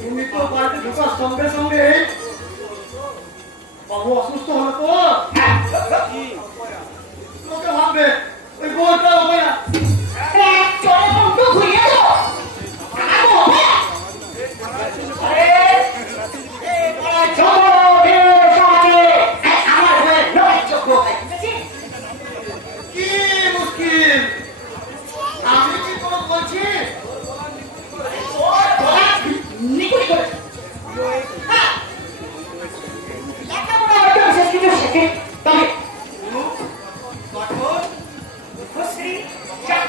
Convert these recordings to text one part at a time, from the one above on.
তুমি তো বাড়িতে ঢোকার সঙ্গে সঙ্গে বাবু অসুস্থ হলো তো লোকে ভাববে ওই বউটা হবে না কি মুশকিল আমি কি কোনো বলছি Thank you.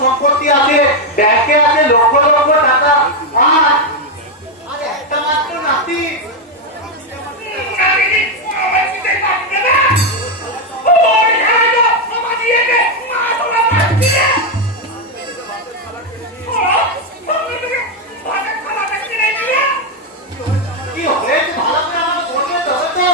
সম্পত্তি আছে, ব্যাংকে আছে লক্ষ লক্ষ টাকা, আর একটা মাত্র নাতি। কি হয়েছে ভালো করে আমাকে বলবে তবে তো।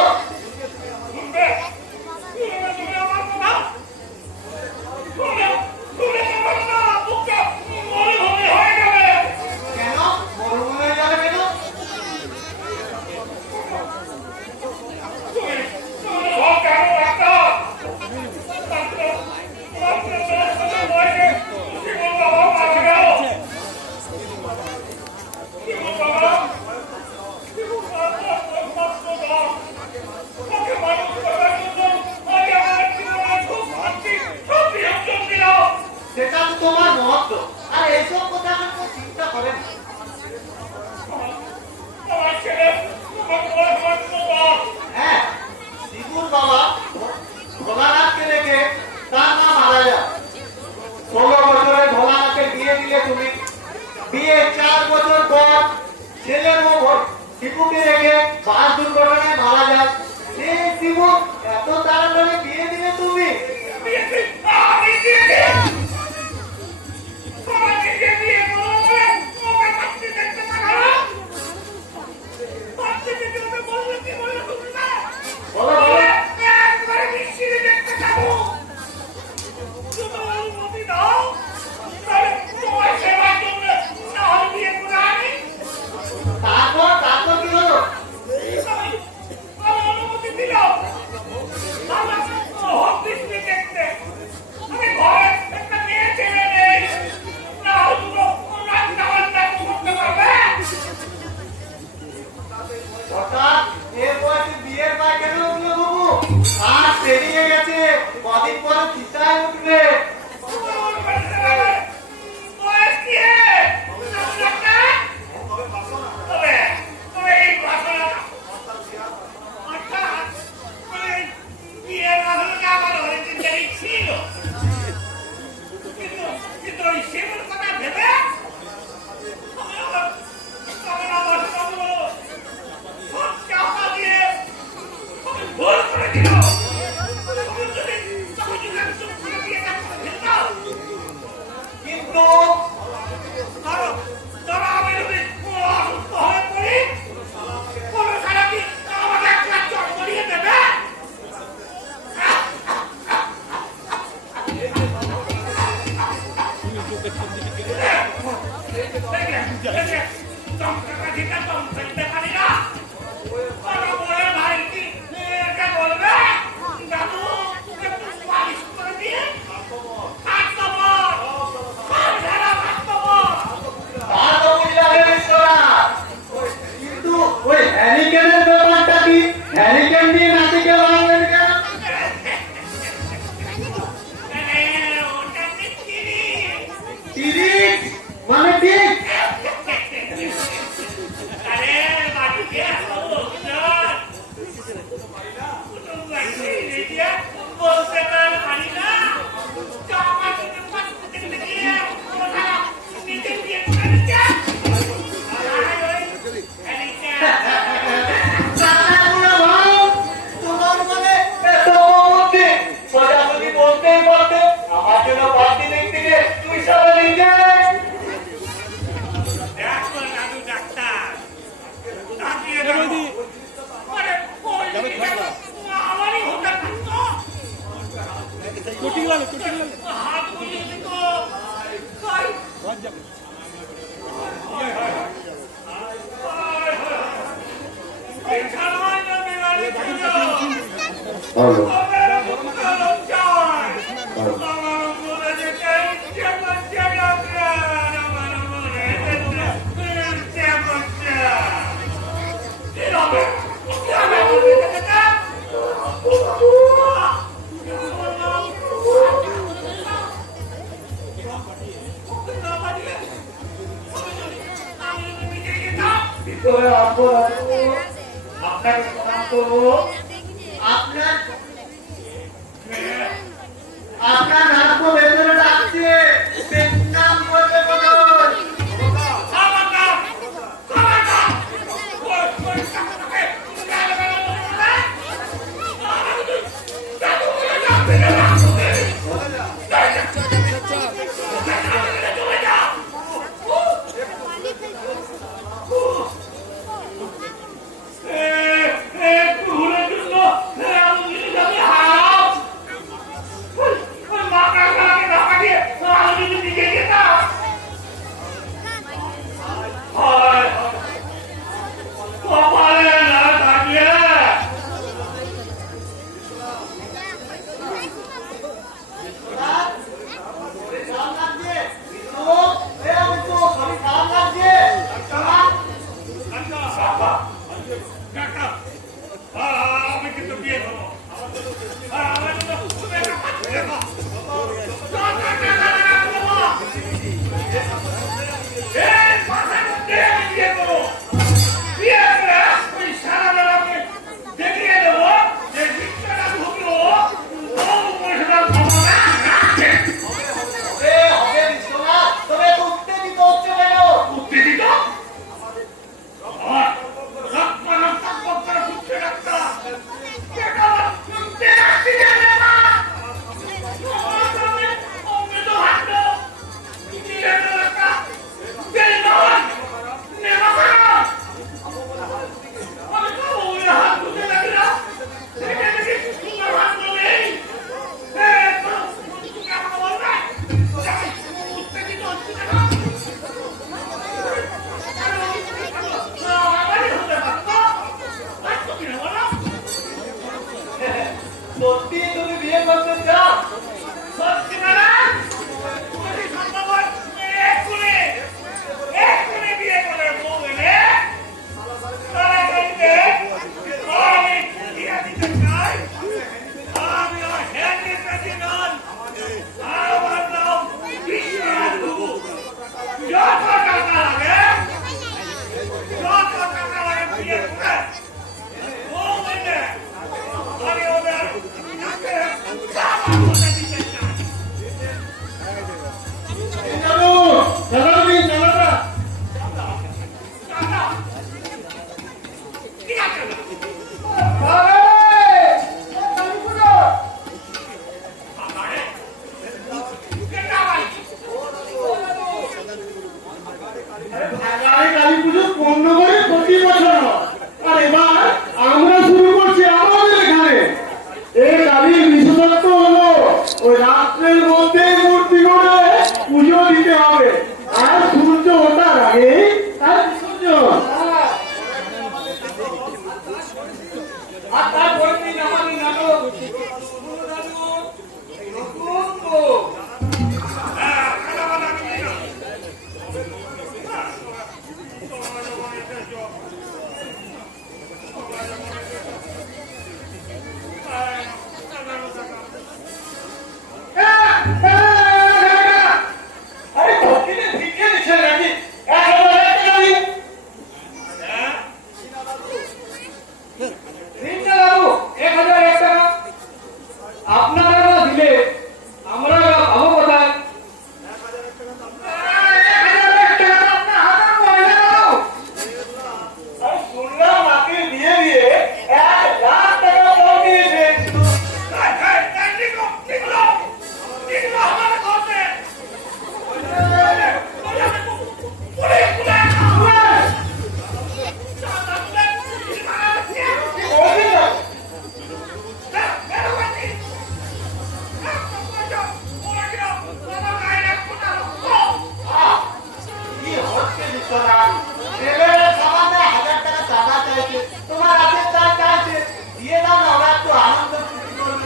সেটা তো তোমার মহত্ব, আর এইসব কথা আমার চিন্তা করেন। হ্যাঁ, শিবুর বাবা ভোলানাথকে রেখে তার মা মারা যায়। 16 বছরে ভোলানাথকে বিয়ে দিলে তুমি, বিয়ে 4 বছর পর ছেলের বউ শিবুকে রেখে বাস দুর্ঘটনায় মারা যায়। সেই শিবু এত তাড়াতাড়ি বিয়ে দিলে তুমি। তারপর কি হলো? অনুমতি দিল দেখতে আমি ঘরে তা তো বুঝলাম রে বিশ্বনাথ। কিন্তু ওই হ্যারিকেনের ব্যাপারটা কি? হ্যারিকেন দিয়ে নাতিকে বানালেন কেন? তিরিশ মানে ঠিক? তোমার মানে এত মধ্যে সোজাসুজি বলতেই বলতে আমার জন্য বাড়তি দেখতে গিয়ে তুই সারা নিজে ভিতরে আসবো আপনাকে প্রণাম করবো। আপনার আপনার নামও ভেতরে ডাকছে, নাম বলতে বলুন। সত্যি তুমি বিয়ে করতে চাও? সত্যি মানে এক্ষুনি বিয়ে করে বউ এনে তারা বলতে আমি বিয়ে দিতে চাই। আমি আমার হ্যান্ডি প্রেসিডেন্ট, আমার নাম বিশ্বনাথ বাবু। যত টাকা লাগে বিয়ে করে বউ এনে আমি ওদের কালী পুজো 15 করে প্রতি বছর। আর এবার আমরা শুরু করছি আমাদের এখানে। এই কালীর বিশেষত্ব হলো ওই রাত্রের মধ্যে মূর্তি করে পুজো দিতে হবে, আর সূর্য ওঠার আগে বিশ্বনাথ ছেলে সামান্য 1000 টাকা চাঁদা চাইছে, তোমার হাতে যা চাইছে দিয়ে দাও না, ওরা একটু আনন্দ খুশি করবে।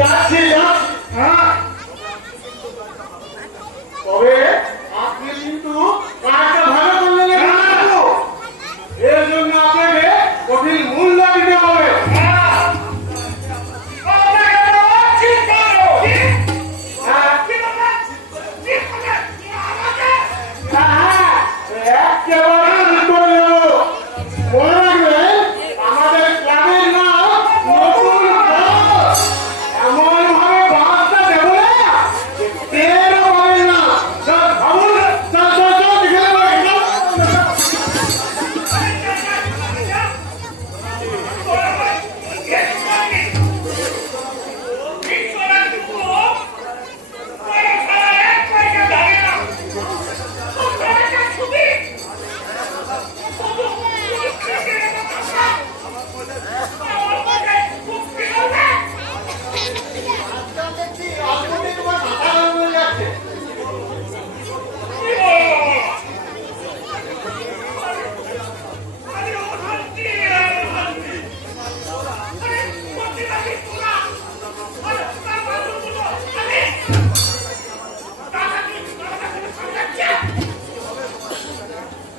যাচ্ছি যাচ্ছি, হ্যাঁ, তবে আপনি কিন্তু কাজটা ভালো করলেন না, এর জন্য আপনাকে কঠিন মূল্য দিতে হবে। একেবারে উত্তর দেব। মনে রাখবেন, আমাদের ক্লাবের নাম নতুন বাস। এমন ভাবে বাসটা দেবো না, তেরও পাবেন না। চল, ভাবুন, চল, চল, চল, দেখে নেবো, চল। আজকাল দেখছি অল্পতেই তোমার মাথা গরম হয়ে যাচ্ছে।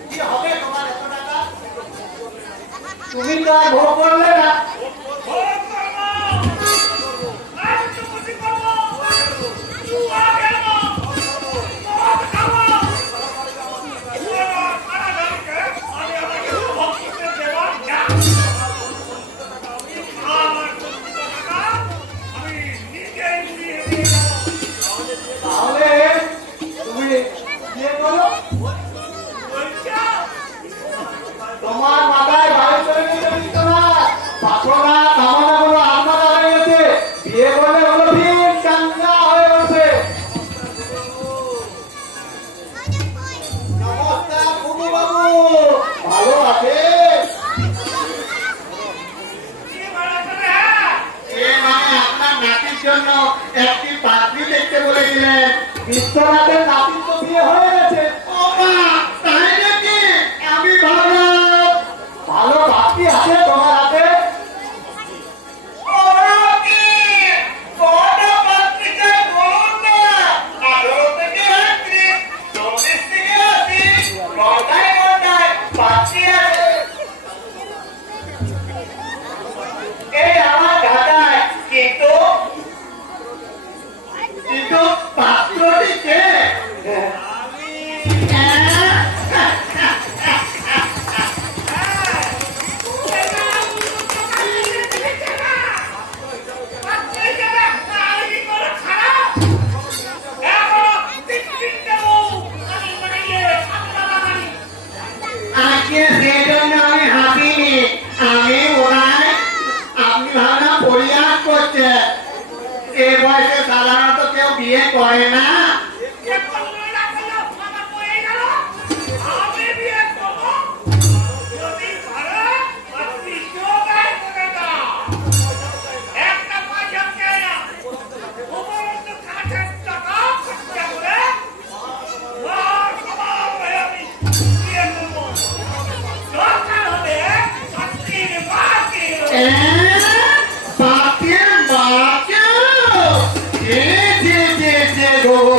কি হবে তোমার এত টাকা? তুমি তো আর ভোগ করলে না। তাহলে তুমি বিয়ে করো। তোমার মাথায় বাড়ি চলে গেছে বিশ্বনাথ, বাসনা কামনা গুলো আলাদা হয়ে গেছে। বিয়ে করলে হলো ভিড় চাঙ্গা হয়ে উঠবে। নমস্কার বুবু বাবু, ভালো আছে? এ মানে আপনার নাতির জন্য একটি পাত্রী দেখতে বলেছিলেন। বিশ্বনাথের নাতির তো বিয়ে হয়ে গেছে। ও মা, তাই নাকি? আমি ভাবলাম ভালো পাত্রী আছে তোমার হাতে। এই আমার দাদাই, কিন্তু পাত্রটি কে? আজকে সেই জন্য আমি হাসিনি, আমি ওনায় আপনি ভাবনা পরিহাস করছে। এ বয়সে সাধারণত কেউ বিয়ে করে না।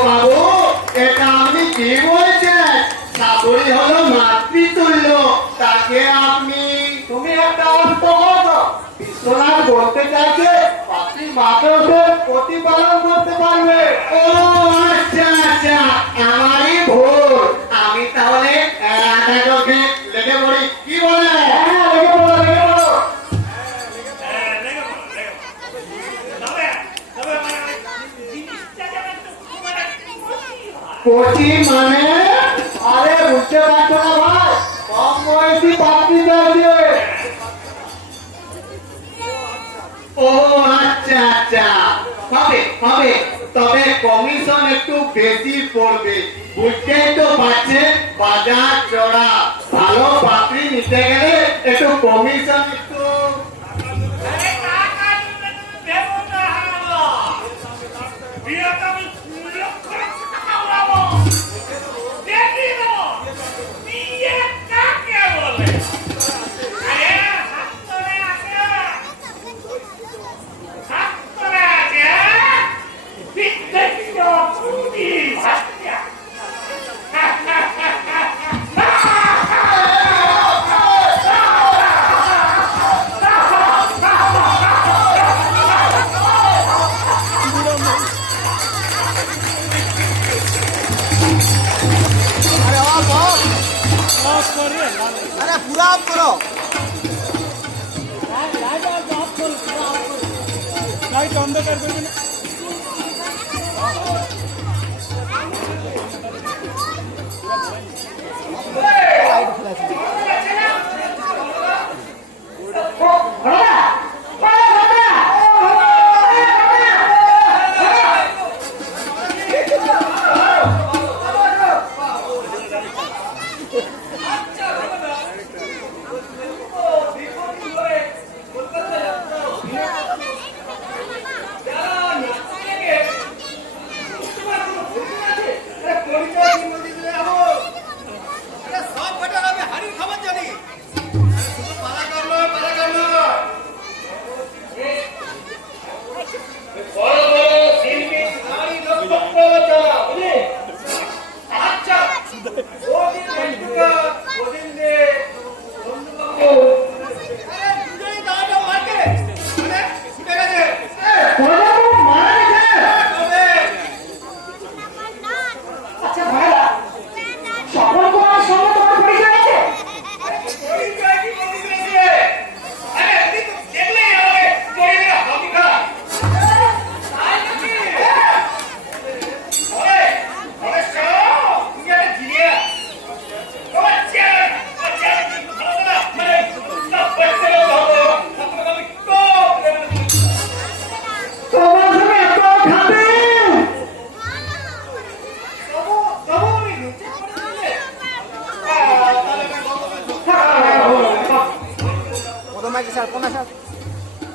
বাবু, এটা আপনি কি বলছেন? শাশুড়ি হলো মাতৃতুল্য, তাকে আপনি তুমি একটা অর্থ করো। বিশ্বনাথ বলতে চাইছে পাত্রী মাকেও সে প্রতিপালন করতে পারবে। ও আচ্ছা আচ্ছা, আমারই ভুল। আমি তাহলে আদালতে লেগে পড়ি, কি বলে? হ্যাঁ, লেগে পড়ো, লেগে পড়ো। কোচি মানে? আরে বুঝতে পারছো না ভাই, কম বয়সী পাত্রী চাইছে। ও আচ্ছা আচ্ছা, হবে হবে, তবে কমিশন একটু বেশি পড়বে। বুঝতেই তো পারছে বাজার চড়া, ভালো পাত্রী নিতে গেলে একটু কমিশন একটু। আরে টাকা দিতে তুমি ভেবো না হারাবো। বিয়েতে আমি 2,00,000 টাকা উড়াবো। দেখিয়ে দেবো বিয়ে কাকে বলে। আরে হাত ধরে আছে, হাত ধরে আছে। বিদ্যুৎ পুঁজি ভাষ্যা। अरे पूरा ऑफ करो। लाइट अंधकार कर देना।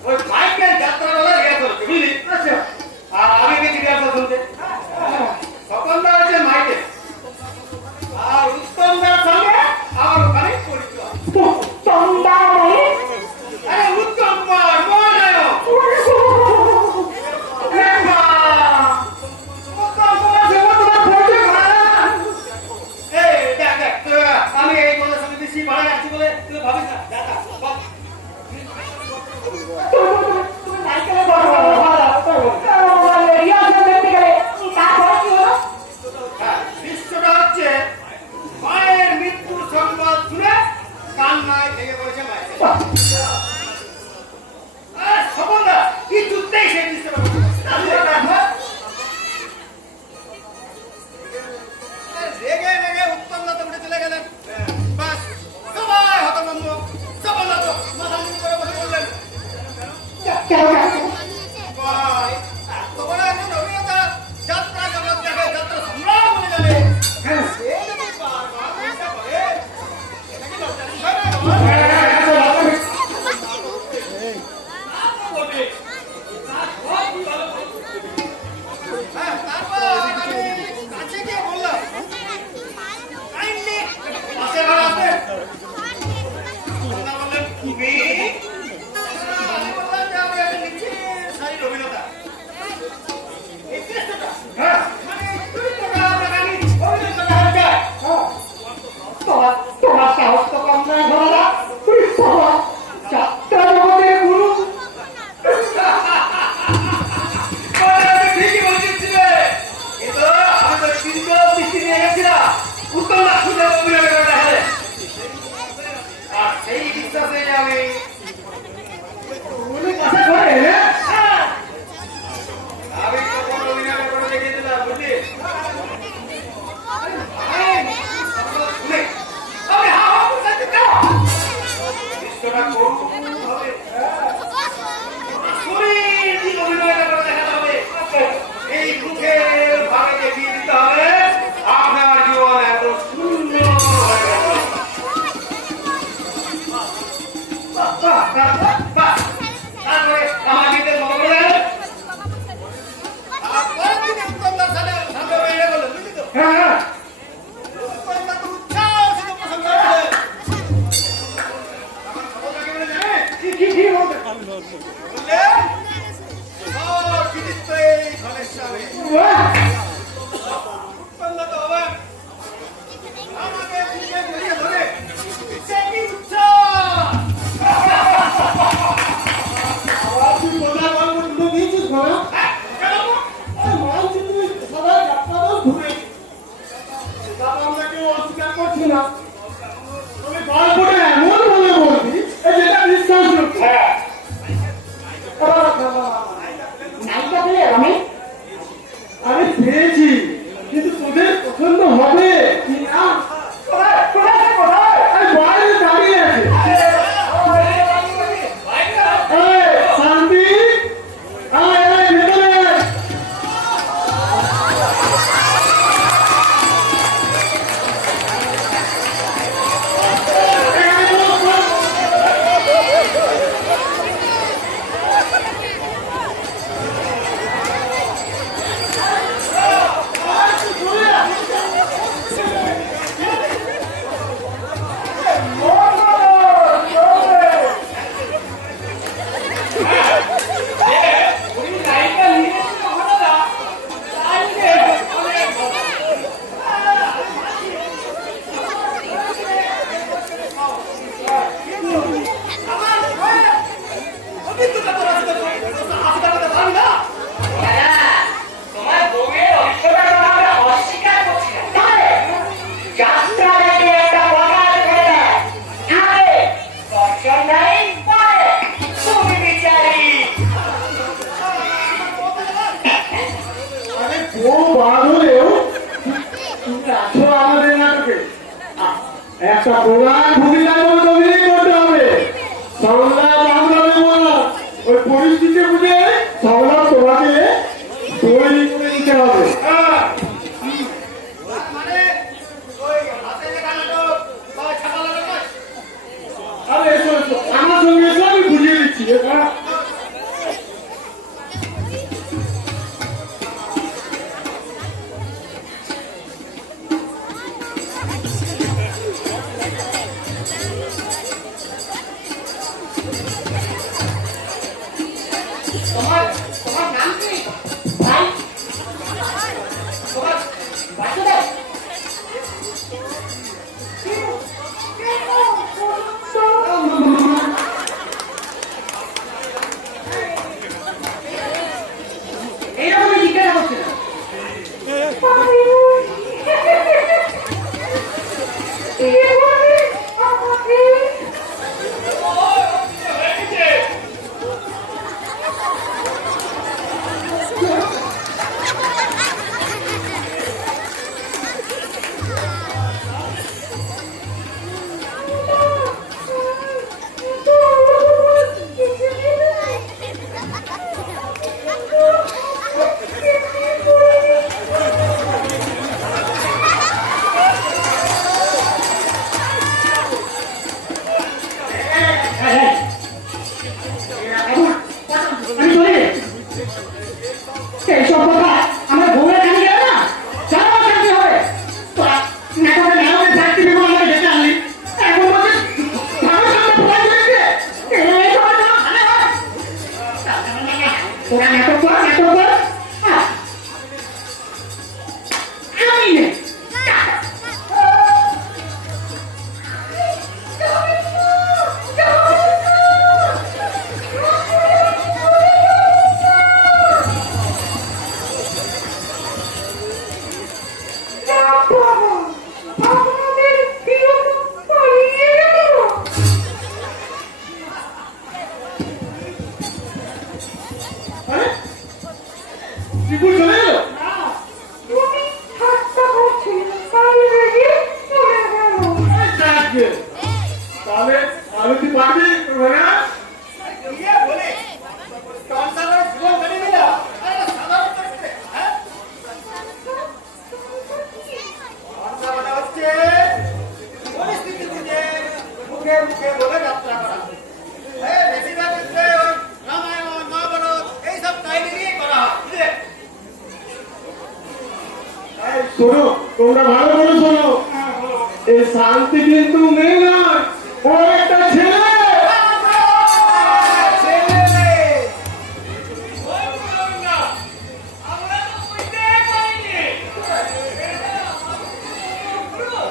ওই মাইকেল যাত্রাবেলা ইয়ে করছে বুঝলি। আর আমি গেছি ব্যবসা শুনতে। সকলটা হচ্ছে মাইকেল আর উত্তমদার সঙ্গে আমার ওখানে পরিচয়। আরে উত্তম কুমার মহানায়ক। উত্তম কুমার সঙ্গে তোমার পরিচয় করা। এই দেখ দেখ আমি এই কথার সঙ্গে বেশি ভাড়া যাচ্ছি বলে তুই ভাবিস না। দেখা দৃশ্যটা হচ্ছে মায়ের মৃত্যুর সংবাদ শুনে কান্নায় ভেঙে পড়েছে মাইকেল। আর সকলরা কিছুতেই সেই দৃশ্যটা রেগে রেগে উত্তমদা তো উঠে চলে গেলেন। বাস সবাই হতভম্ব, সকলরা তো মাথা নিচু করে বসে বললেন ভাই এত বড় একজন অভিনেতা যাত্রা জগৎ দেখে, যাত্রা সম্রাট বলে জানে, সে যদি বারবার হিংসা করে এটা কি লজ্জার বিষয় না? আমি পেয়েছি, কিন্তু তোদের পছন্দ হবে কি না? বাইরে দাঁড়িয়ে আছে। শান্তি, ভেতরে তোমার বউয়ের অভিজ্ঞতা তোমাকে অস্বীকার করছি না। যাত্রা দেখে একটা কথা করে দেয়, আরে দর্শন নাই পরে তুমি বিচারি। আরে বউ বার হলেও তুমি আছো আমাদের নাটকে। একটা প্রধান ভূমিকার মধ্যে অভিনয় করতে হবে। সংলাপ আমরা দেবো না, ওই পরিস্থিতি বুঝে সংলাপ তোমাকে তৈরি করে নিতে হবে। আরে এসো এসো, আমার সঙ্গে এসো, আমি বুঝিয়ে দিচ্ছি। তোমার নাম কি ভাই? তোমার বাসুদেব? এইরকমই জিজ্ঞাসা করছে না। এইসব কথা আমরা বউয়ের কাছে গেলে না, যারা শান্তি হবে। তোরা নাটকের নায়কের চাকরি দেবো আমাকে ডেকে আনলি, এখন বলছিস ভাবের সামনে প্রকাশ করে দিতে। এইসব কথা ভালো হয়? তোরা নাটক কর, নাটক কর। আমি নেই। আরে বিপুল চলে গেল? তাহলে আমি তুই পারবি শোনো, তোমরা ভালো করে শোনো। এই শান্তি কিন্তু মেয়ে নয়, ও